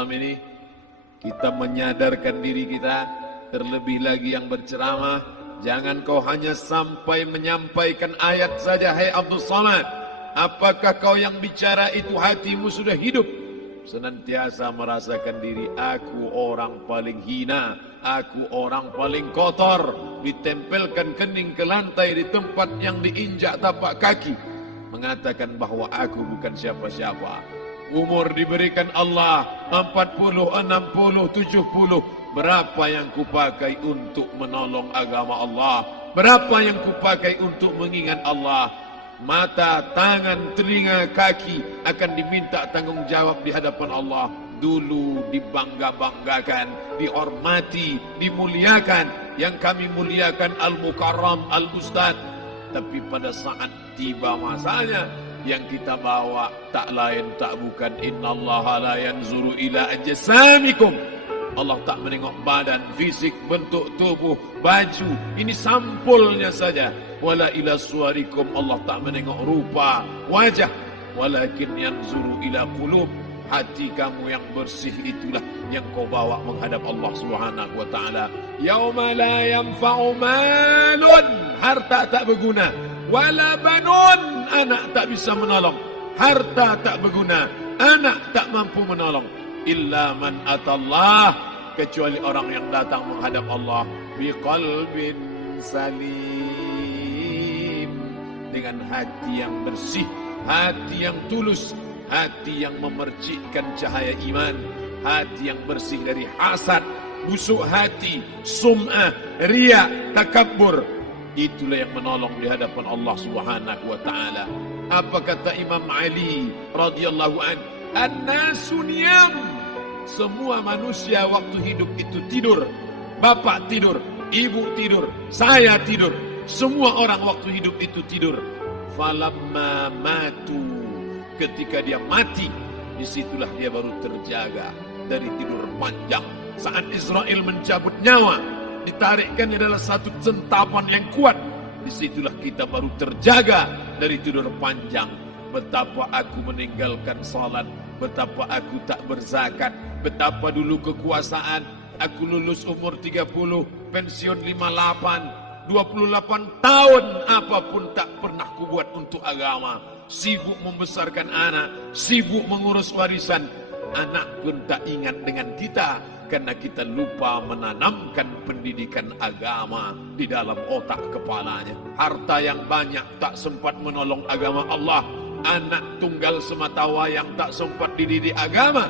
malam ini kita menyadarkan diri kita, terlebih lagi yang berceramah, jangan kau hanya sampai menyampaikan ayat saja. Hai Abdul Samad, apakah kau yang bicara itu hatimu sudah hidup? Senantiasa merasakan diri, aku orang paling hina, aku orang paling kotor, ditempelkan kening ke lantai di tempat yang diinjak tapak kaki, mengatakan bahwa aku bukan siapa-siapa. Umur diberikan Allah 40, 60, 70. Berapa yang kupakai untuk menolong agama Allah? Berapa yang kupakai untuk mengingat Allah? Mata, tangan, telinga, kaki akan diminta tanggung jawab di hadapan Allah. Dulu dibangga-banggakan, dihormati, dimuliakan. Yang kami muliakan Al-Mukarram, Al-Ustaz. Tapi pada saat tiba masanya, yang kita bawa tak lain tak bukan innallaha la yanzuru ila ajsamikum. Allah tak menengok badan, fisik, bentuk tubuh, baju. Ini sampulnya saja. Wala ila suwarikum. Allah tak menengok rupa, wajah. Walakin yanzuru ila qulub. Hati kamu yang bersih itulah yang kau bawa menghadap Allah Subhanahu wa taala. Yauma la yanfa'u malun, harta tak berguna, wala banun, anak tak bisa menolong, harta tak berguna, anak tak mampu menolong, illa man atallah, kecuali orang yang datang menghadap Allah biqalbin salim, dengan hati yang bersih, hati yang tulus, hati yang memercikkan cahaya iman, hati yang bersih dari hasad, busuk hati, sum'ah, riya, takabbur. Itulah yang menolong di hadapan Allah Subhanahu wa taala. Apa kata Imam Ali radhiyallahu an? An-nasu niyam. Semua manusia waktu hidup itu tidur. Bapak tidur, ibu tidur, saya tidur. Semua orang waktu hidup itu tidur. Falamma matu, ketika dia mati, disitulah dia baru terjaga dari tidur panjang. Saat Israel mencabut nyawa, ditarikkan adalah satu centapan yang kuat. Disitulah kita baru terjaga dari tidur panjang. Betapa aku meninggalkan salat, betapa aku tak berzakat, betapa dulu kekuasaan. Aku lulus umur 30, pensiun 58, 28 tahun, apapun tak pernah kubuat untuk agama. Sibuk membesarkan anak, sibuk mengurus warisan. Anak pun tak ingat dengan kita, karena kita lupa menanamkan pendidikan agama di dalam otak kepalanya. Harta yang banyak tak sempat menolong agama Allah. Anak tunggal semata wayang tak sempat dididik agama.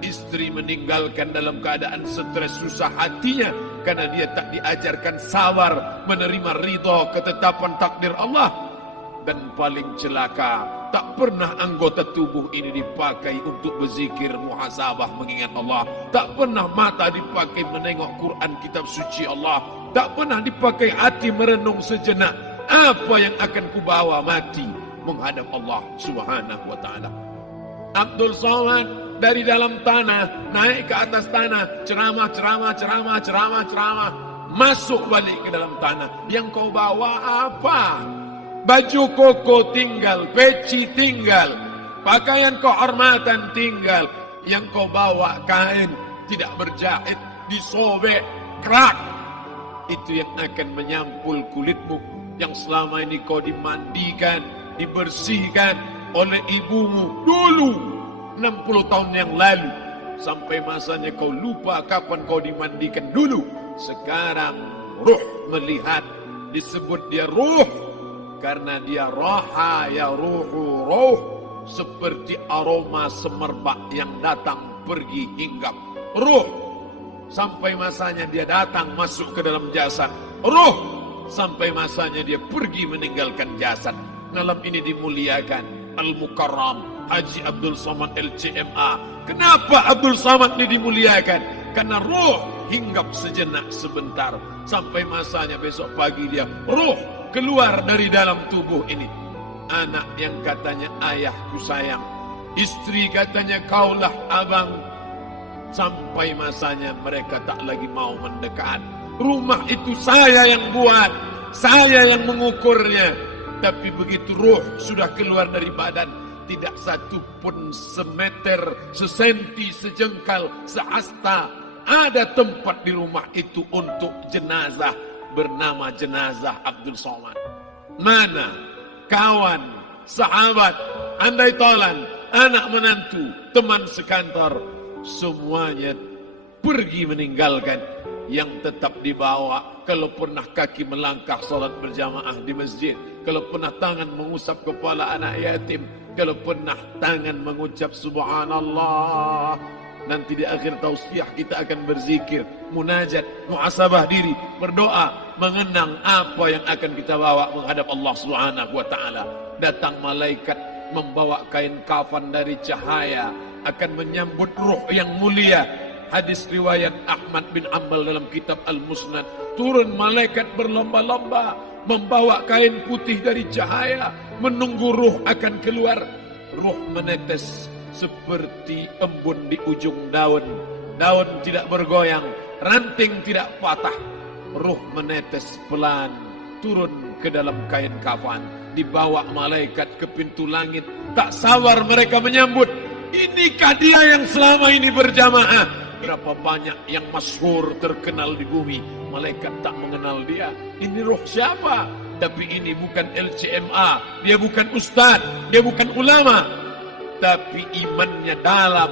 Istri meninggalkan dalam keadaan stres susah hatinya, karena dia tak diajarkan sabar menerima ridha ketetapan takdir Allah. Dan paling celaka, tak pernah anggota tubuh ini dipakai untuk berzikir, muhasabah, mengingat Allah. Tak pernah mata dipakai menengok Quran, kitab suci Allah. Tak pernah dipakai hati merenung sejenak, apa yang akan kubawa mati menghadap Allah Subhanahu wa taala. Abdul Samad dari dalam tanah naik ke atas tanah, ceramah, masuk balik ke dalam tanah. Yang kau bawa apa? Baju koko tinggal, peci tinggal, pakaian kehormatan tinggal. Yang kau bawa kain tidak berjahit, disobek, kerak. Itu yang akan menyampul kulitmu, yang selama ini kau dimandikan, dibersihkan oleh ibumu dulu 60 tahun yang lalu. Sampai masanya kau lupa kapan kau dimandikan dulu. Sekarang ruh melihat, disebut dia ruh karena dia raha ya ruhu ruh, seperti aroma semerbak yang datang pergi hinggap. Ruh sampai masanya dia datang masuk ke dalam jasad. Ruh sampai masanya dia pergi meninggalkan jasad. Malam ini dimuliakan Al-Mukarram Haji Abdul Samad LCMA. Kenapa Abdul Samad ini dimuliakan? Karena ruh hinggap sejenak sebentar, sampai masanya besok pagi dia ruh keluar dari dalam tubuh ini. Anak yang katanya ayahku sayang, istri katanya kaulah abang, sampai masanya mereka tak lagi mau mendekat. Rumah itu saya yang buat, saya yang mengukurnya. Tapi begitu ruh sudah keluar dari badan, tidak satu pun semeter, sesenti, sejengkal, sehasta ada tempat di rumah itu untuk jenazah bernama jenazah Abdul Somad. Mana kawan, sahabat, andai tolan, anak menantu, teman sekantor, semuanya pergi meninggalkan. Yang tetap dibawa, kalau pernah kaki melangkah salat berjamaah di masjid, kalau pernah tangan mengusap kepala anak yatim, kalau pernah tangan mengucap subhanallah. Nanti di akhir tausiah kita akan berzikir, munajat, muhasabah diri, berdoa, mengenang apa yang akan kita bawa menghadap Allah Subhanahu wa taala. Datang malaikat membawa kain kafan dari cahaya, akan menyambut ruh yang mulia. Hadis riwayat Ahmad bin Ambal dalam kitab Al-Musnad, turun malaikat berlomba-lomba membawa kain putih dari cahaya, menunggu ruh akan keluar. Ruh menetes seperti embun di ujung daun. Daun tidak bergoyang, ranting tidak patah. Ruh menetes pelan turun ke dalam kain kafan, dibawa malaikat ke pintu langit. Tak sabar mereka menyambut. Inikah dia yang selama ini berjamaah? Berapa banyak yang masyhur terkenal di bumi, malaikat tak mengenal dia. Ini roh siapa? Tapi ini bukan LCMA, dia bukan ustaz, dia bukan ulama, tapi imannya dalam,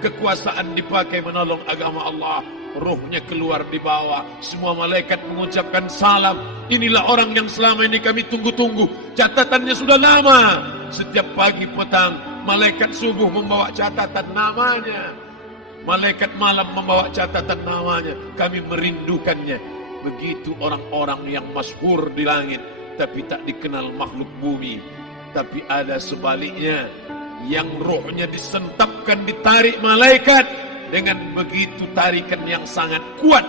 kekuasaan dipakai menolong agama Allah. Ruhnya keluar di bawah, semua malaikat mengucapkan salam. Inilah orang yang selama ini kami tunggu-tunggu, catatannya sudah lama. Setiap pagi petang malaikat subuh membawa catatan namanya, malaikat malam membawa catatan namanya. Kami merindukannya. Begitu orang-orang yang masyhur di langit tapi tak dikenal makhluk bumi. Tapi ada sebaliknya, yang rohnya disentapkan, ditarik malaikat dengan begitu tarikan yang sangat kuat.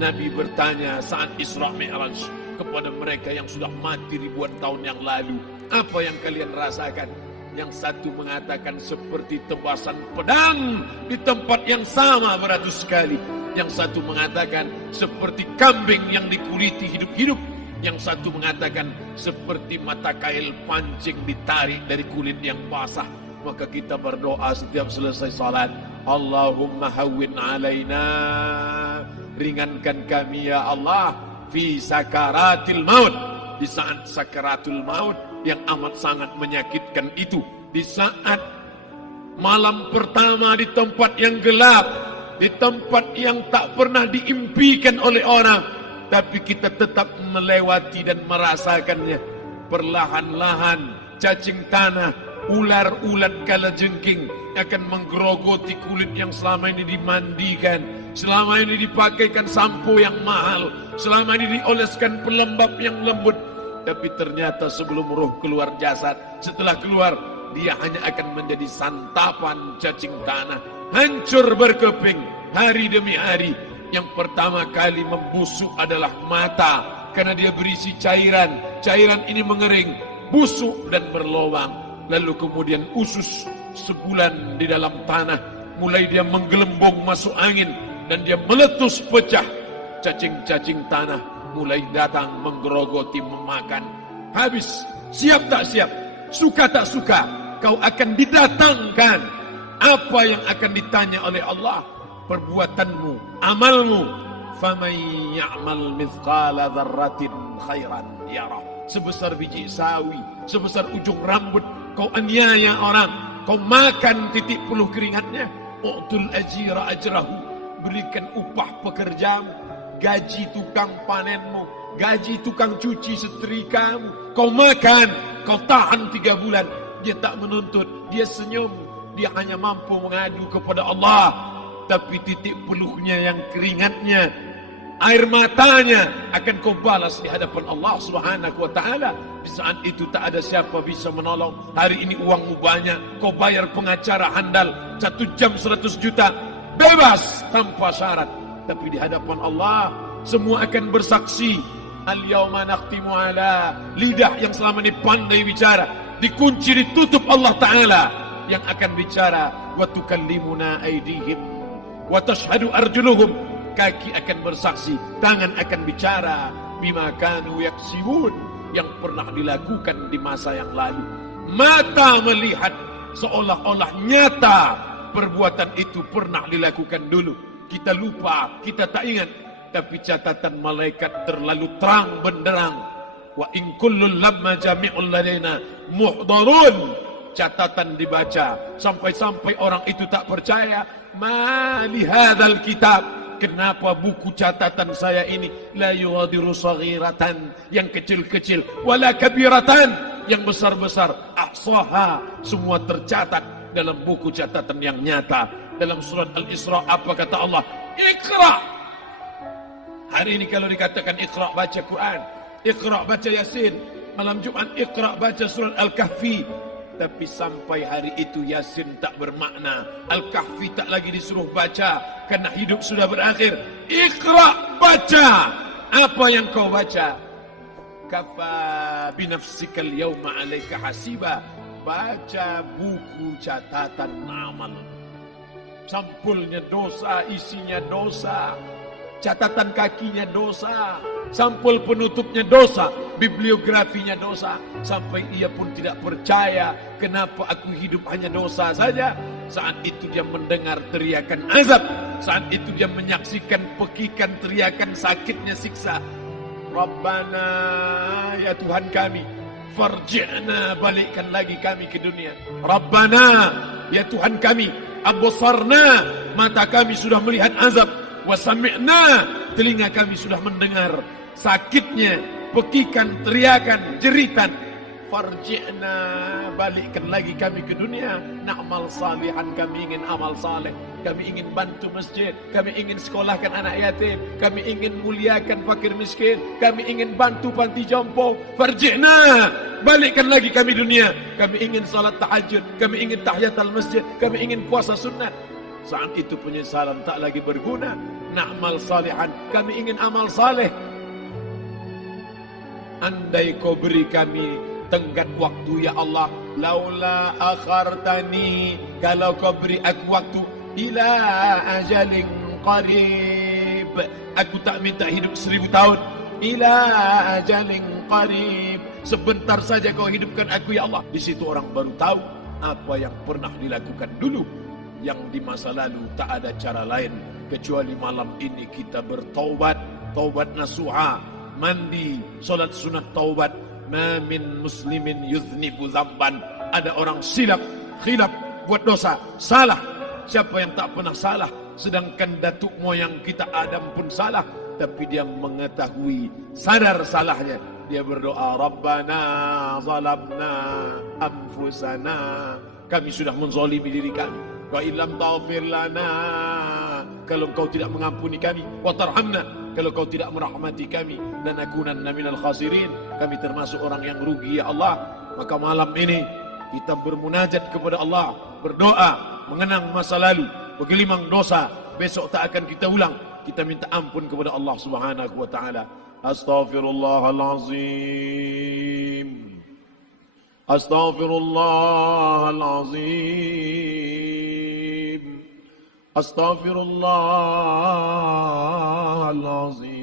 Nabi bertanya saat Isra Mi'raj kepada mereka yang sudah mati ribuan tahun yang lalu, apa yang kalian rasakan? Yang satu mengatakan seperti tebasan pedang di tempat yang sama beratus kali. Yang satu mengatakan seperti kambing yang dikuliti hidup-hidup. Yang satu mengatakan seperti mata kail pancing ditarik dari kulit yang basah. Maka kita berdoa setiap selesai salat, Allahumma hawwin alaina, ringankan kami ya Allah, fi sakaratil maut, di saat sakaratul maut yang amat sangat menyakitkan itu, di saat malam pertama di tempat yang gelap, di tempat yang tak pernah diimpikan oleh orang, tapi kita tetap melewati dan merasakannya. Perlahan-lahan cacing tanah, ular-ulat kalajengking akan menggerogoti kulit yang selama ini dimandikan, selama ini dipakaikan sampo yang mahal, selama ini dioleskan pelembab yang lembut. Tapi ternyata sebelum roh keluar jasad, setelah keluar, dia hanya akan menjadi santapan cacing tanah, hancur berkeping hari demi hari. Yang pertama kali membusuk adalah mata, karena dia berisi cairan. Cairan ini mengering, busuk dan berlubang. Lalu kemudian usus sebulan di dalam tanah, mulai dia menggelembung masuk angin dan dia meletus pecah. Cacing-cacing tanah mulai datang menggerogoti, memakan. Habis, siap tak siap, suka tak suka, kau akan didatangkan. Apa yang akan ditanya oleh Allah? Perbuatanmu, amalmu. Faman ya'mal mithqala dzarratin khairan yarah. Sebesar biji sawi, sebesar ujung rambut, kau aniaya orang, kau makan titik puluh keringatnya. U'tul ajira ajrahu, berikan upah pekerjamu, gaji tukang panenmu, gaji tukang cuci setrikamu. Kau makan, kau tahan 3 bulan. Dia tak menuntut, dia senyum, dia hanya mampu mengadu kepada Allah. Tapi titik peluhnya yang keringatnya, air matanya akan kau balas di hadapan Allah Subhanahu wa taala. Di saat itu tak ada siapa bisa menolong. Hari ini uangmu banyak, kau bayar pengacara handal 1 jam 100 juta, bebas tanpa syarat. Tapi di hadapan Allah semua akan bersaksi. Al-yawma nakhtimu ala, lidah yang selama ini pandai bicara dikunci, ditutup Allah Ta'ala yang akan bicara. Wa tukallimuna aydihim wa tashhadu arjuluhum, kaki akan bersaksi, tangan akan bicara. Bima kanu yaksibun, yang pernah dilakukan di masa yang lalu. Mata melihat seolah-olah nyata perbuatan itu pernah dilakukan dulu. Kita lupa, kita tak ingat. Tapi catatan malaikat terlalu terang benderang. Wa in kullun lamma jami'ul ladaina muhdharun. Catatan dibaca sampai-sampai orang itu tak percaya. Ma li hadzal kitab, kenapa buku catatan saya ini la yughadiru saghiratan, yang kecil-kecil, wala kabiratan, yang besar-besar, ahsaha, semua tercatat dalam buku catatan yang nyata. Dalam surat Al-Isra apa kata Allah? Iqra. Hari ini kalau dikatakan Iqra baca Quran, Iqra baca Yasin, malam Jumat Iqra baca surat Al-Kahfi. Tapi sampai hari itu Yasin tak bermakna, Al-Kahfi tak lagi disuruh baca karena hidup sudah berakhir. Iqra, baca. Apa yang kau baca? Kafa binafsikal yawma 'alaika hasiba. Baca buku catatan amal. Sampulnya dosa, isinya dosa. Catatan kakinya dosa, sampul penutupnya dosa, bibliografinya dosa. Sampai ia pun tidak percaya, kenapa aku hidup hanya dosa saja. Saat itu dia mendengar teriakan azab, saat itu dia menyaksikan pekikan teriakan sakitnya siksa. Rabbana, ya Tuhan kami, farji'na, balikkan lagi kami ke dunia. Rabbana, ya Tuhan kami, absarna, mata kami sudah melihat azab. Wasami'na, telinga kami sudah mendengar sakitnya, pekikan, teriakan, jeritan. Farji'na, balikkan lagi kami ke dunia. Na'mal salihan, kami ingin amal saleh. Kami ingin bantu masjid, kami ingin sekolahkan anak yatim, kami ingin muliakan fakir miskin, kami ingin bantu panti jompo. Farji'na, balikkan lagi kami dunia. Kami ingin salat tahajud, kami ingin tahiyatul masjid, kami ingin puasa sunnah. Saat itu penyesalan tak lagi berguna. Na'mal salihan, kami ingin amal saleh. Andai kau beri kami tenggat waktu ya Allah, laula akhartani, kalau kau beri aku waktu, ila ajalin qarib, aku tak minta hidup 1000 tahun. Ila ajalin qarib, sebentar saja kau hidupkan aku ya Allah. Di situ orang baru tahu apa yang pernah dilakukan dulu, yang di masa lalu. Tak ada cara lain kecuali malam ini kita bertaubat, taubat nasuha, mandi, solat sunat taubat. Ma min muslimin yuznibu zamban, ada orang silap, khilaf, buat dosa, salah. Siapa yang tak pernah salah? Sedangkan datuk moyang kita Adam pun salah, tapi dia mengetahui, sadar salahnya. Dia berdoa, Rabbana zalamna anfusana, kami sudah menzalimi diri kami. Wa illam taghfir lana, kalau kau tidak mengampuni kami, wa tarhamna, kalau kau tidak merahmati kami, lanakunanna minal khasirin, kami termasuk orang yang rugi ya Allah. Maka malam ini kita bermunajat kepada Allah, berdoa, mengenang masa lalu, bergelimang dosa, besok tak akan kita ulang. Kita minta ampun kepada Allah Subhanahu wa taala. Astaghfirullahalazim. Astaghfirullahalazim. Astaghfirullahalazim.